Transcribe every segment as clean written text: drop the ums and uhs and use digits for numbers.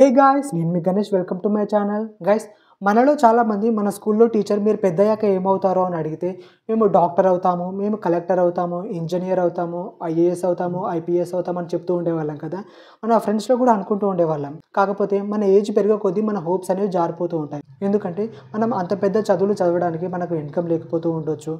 హే guys, నేను మీ Ganesh. Welcome to my channel. Guys, మనలో చాలామంది మన స్కూల్లో టీచర్ మీరు పెద్దయ్యాక ఏమవుతారో అని అడిగితే మేము డాక్టర్ అవుతాము, మేము కలెక్టర్ అవుతాము, ఇంజనీర్ అవుతాము, ఐఏఎస్ అవుతాము, ఐపీఎస్ అవుతాము అని చెప్తూ ఉండేవాళ్ళం కదా. మన ఫ్రెండ్స్లో కూడా అనుకుంటూ ఉండేవాళ్ళం. కాకపోతే మన ఏజ్ పెరిగే కొద్దీ మన హోప్స్ అనేవి జారిపోతూ ఉంటాయి. ఎందుకంటే మనం అంత పెద్ద చదువులు చదవడానికి మనకు ఇన్కమ్ లేకపోతూ ఉండొచ్చు.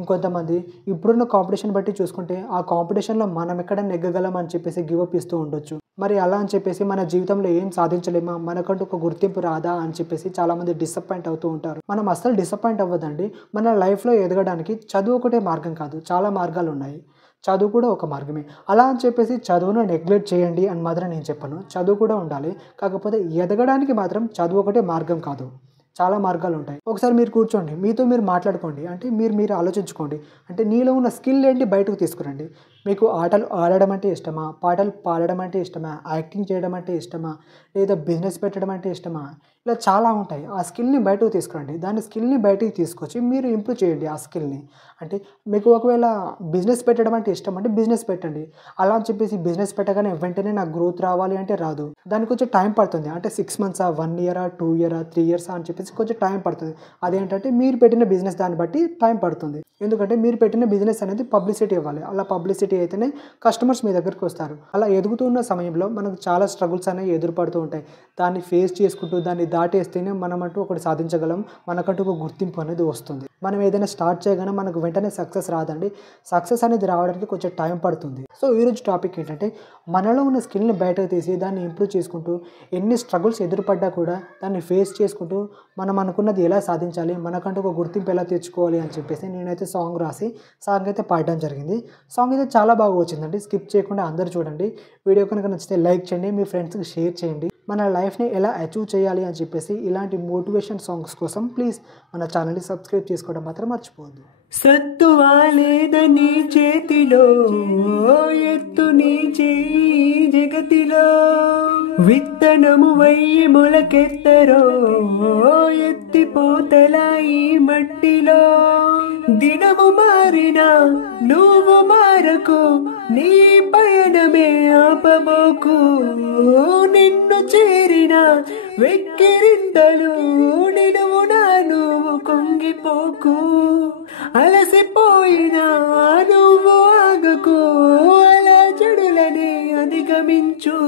ఇంకొంతమంది ఇప్పుడున్న కాంపిటీషన్ బట్టి చూసుకుంటే ఆ కాంపిటీషన్లో మనం ఎక్కడ నెగ్గగలం అని చెప్పేసి గివప్ ఇస్తూ ఉండొచ్చు. మరి అలా అని చెప్పేసి మన జీవితంలో ఏం సాధించలేమా, మనకంటూ ఒక గుర్తింపు రాదా అని చెప్పేసి చాలామంది డిసప్పాయింట్ అవుతూ ఉంటారు. మనం అస్సలు డిసప్పాయింట్ అవ్వదండి. మన లైఫ్లో ఎదగడానికి చదువు ఒకటే మార్గం కాదు, చాలా మార్గాలు ఉన్నాయి. చదువు కూడా ఒక మార్గమే. అలా అని చెప్పేసి చదువును నెగ్లెక్ట్ చేయండి అని మాత్రం నేను చెప్పను. చదువు కూడా ఉండాలి. కాకపోతే ఎదగడానికి మాత్రం చదువు ఒకటే మార్గం కాదు, చాలా మార్గాలు ఉంటాయి. ఒకసారి మీరు కూర్చోండి, మీతో మీరు మాట్లాడుకోండి. అంటే మీరు ఆలోచించుకోండి. అంటే నీలో ఉన్న స్కిల్ ఏంటి బయటకు తీసుకురండి. మీకు ఆటలు ఆడడం అంటే ఇష్టమా, పాటలు పాడడం అంటే ఇష్టమా, యాక్టింగ్ చేయడం అంటే ఇష్టమా, లేదా బిజినెస్ పెట్టడం అంటే ఇష్టమా, ఇలా చాలా ఉంటాయి. ఆ స్కిల్ని బయటకు తీసుకురండి. దాని స్కిల్ని బయటికి తీసుకొచ్చి మీరు ఇంప్రూవ్ చేయండి ఆ స్కిల్ని. అంటే మీకు ఒకవేళ బిజినెస్ పెట్టడం అంటే ఇష్టం అంటే బిజినెస్ పెట్టండి. అలా అని చెప్పేసి బిజినెస్ పెట్టగానే వెంటనే నాకు గ్రోత్ రావాలి అంటే రాదు. దానికి కొంచెం టైం పడుతుంది. అంటే 6 మంత్సా, 1 ఇయరా, 2 ఇయరా, 3 ఇయర్సా అని చెప్పేసి కొంచెం టైం పడుతుంది. అదేంటంటే మీరు పెట్టిన బిజినెస్ దాన్ని బట్టి టైం పడుతుంది. ఎందుకంటే మీరు పెట్టిన బిజినెస్ అనేది పబ్లిసిటీ ఇవ్వాలి. అలా పబ్లిసిటీ అయితేనే కస్టమర్స్ మీ దగ్గరికి వస్తారు. అలా ఎదుగుతున్న సమయంలో మనకు చాలా స్ట్రగుల్స్ అనేవి ఎదురుపడుతూ ఉంటాయి. దాన్ని ఫేస్ చేసుకుంటూ దాన్ని దాటేస్తేనే మనం అంటూ ఒకటి సాధించగలం. మనకంటూ ఒక గుర్తింపు అనేది వస్తుంది. మనం ఏదైనా స్టార్ట్ చేయగానే మనకు వెంటనే సక్సెస్ రాదండి. సక్సెస్ అనేది రావడానికి కొంచెం టైం పడుతుంది. సో ఈరోజు టాపిక్ ఏంటంటే మనలో ఉన్న స్కిల్ని బయటకు తీసి దాన్ని ఇంప్రూవ్ చేసుకుంటూ ఎన్ని స్ట్రగుల్స్ ఎదురుపడ్డా కూడా దాన్ని ఫేస్ చేసుకుంటూ మనం అనుకున్నది ఎలా సాధించాలి, మనకంటూ ఒక గుర్తింపు ఎలా తెచ్చుకోవాలి అని చెప్పేసి నేనైతే సాంగ్ రాసి సాంగ్ అయితే పాడడం జరిగింది. సాంగ్ అయితే చాలా బాగా వచ్చిందండి. స్కిప్ చేయకుండా అందరూ చూడండి. వీడియో కనుక నచ్చితే లైక్ చేయండి, మీ ఫ్రెండ్స్కి షేర్ చేయండి. మన లైఫ్ని ఎలా అచీవ్ చేయాలి అని చెప్పేసి ఇలాంటి మోటివేషన్ సాంగ్స్ కోసం ప్లీజ్ మన ఛానల్ని సబ్స్క్రైబ్ చేసుకోవడం మాత్రం మర్చిపోవద్దు. సత్తువా లేదని చేతిలో, ఎత్తు నీ చేయి జగతిలో, విత్తనము వయ్యి మొలకెత్తరో, ఎత్తిపోతలా ఈ మట్టిలో. దినము మారినా నువ్వు మారకు, నీ పయనమే ఆపబోకు. నిన్ను చేరిన వెక్కిరింతలు నిలువునా నువ్వు కొంగిపోకు. అలసిపోయినా నువ్వు ఆగకు, అలా చెడులనే అధిగమించు.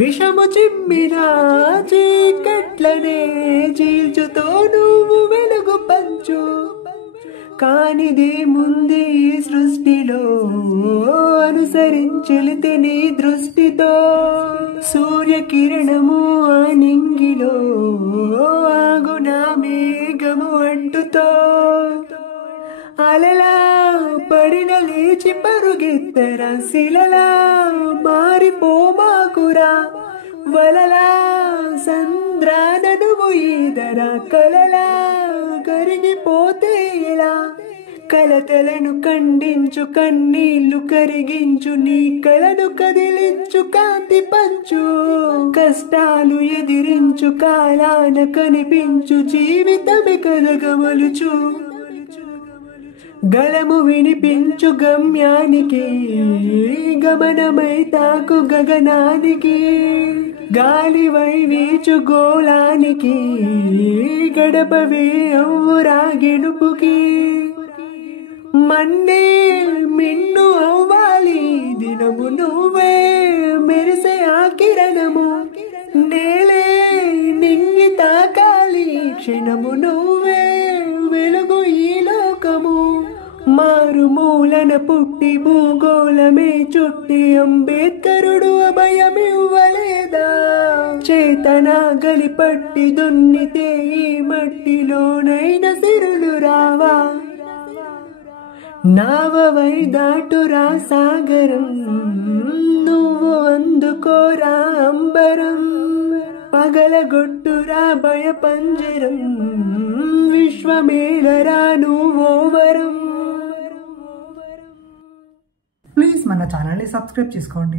విషము చిమ్మిన చీకట్లనే చీల్చుతో నువ్వు వెలుగు పంచు. కానిదే ముందే సృష్టిలో అనుసరించెలితే నీ దృష్టితో. సూర్యకిరణము ఆ నింగిలో ఆగునా మేఘము అంటుతో. అలలా పడిన లేచి పరుగెత్తరా, శిలలా మారిపోమాకురా. వలలా సంద్రాన నువ్వు ఈదరా, కలలా కరిగిపోతే ఎలా. కలతలను ఖండించు, కన్నీళ్లు కరిగించు, నీ కలను కదిలించు, కాంతి పంచు. కష్టాలు ఎదిరించు, కాలాన కనిపించు, జీవితమే కదగమలుచు. గలము వినిపించు గమ్యానికి, గమనమై తాకు గగనానికి. గాలివై వీచు గోళానికి, గడపవే అవ్వురా గెలుపుకి. మన్నే మిన్ను అవ్వాలి దినము నువ్వే, మెరిసే ఆ కిరణము. నేలే నింగి తాకాలి క్షణము నువ్వే, వెలుగు ఈ లోకము. మారుమూలన పుట్టి భూగోళమే చుట్టి అంబేద్కరుడు అభయమివ్వలేదా. చేతన గలిపట్టి దున్నితే ఈ మట్టిలోనైన సిరులు రావా. నావవై దాటురా సాగరం, నువ్వు అందుకోరా అంబరం. పగలగొట్టురా భయపంజరం, విశ్వమేళరా నువ్వో వరం. ప్లీజ్ మన ఛానల్ని సబ్స్క్రైబ్ చేసుకోండి.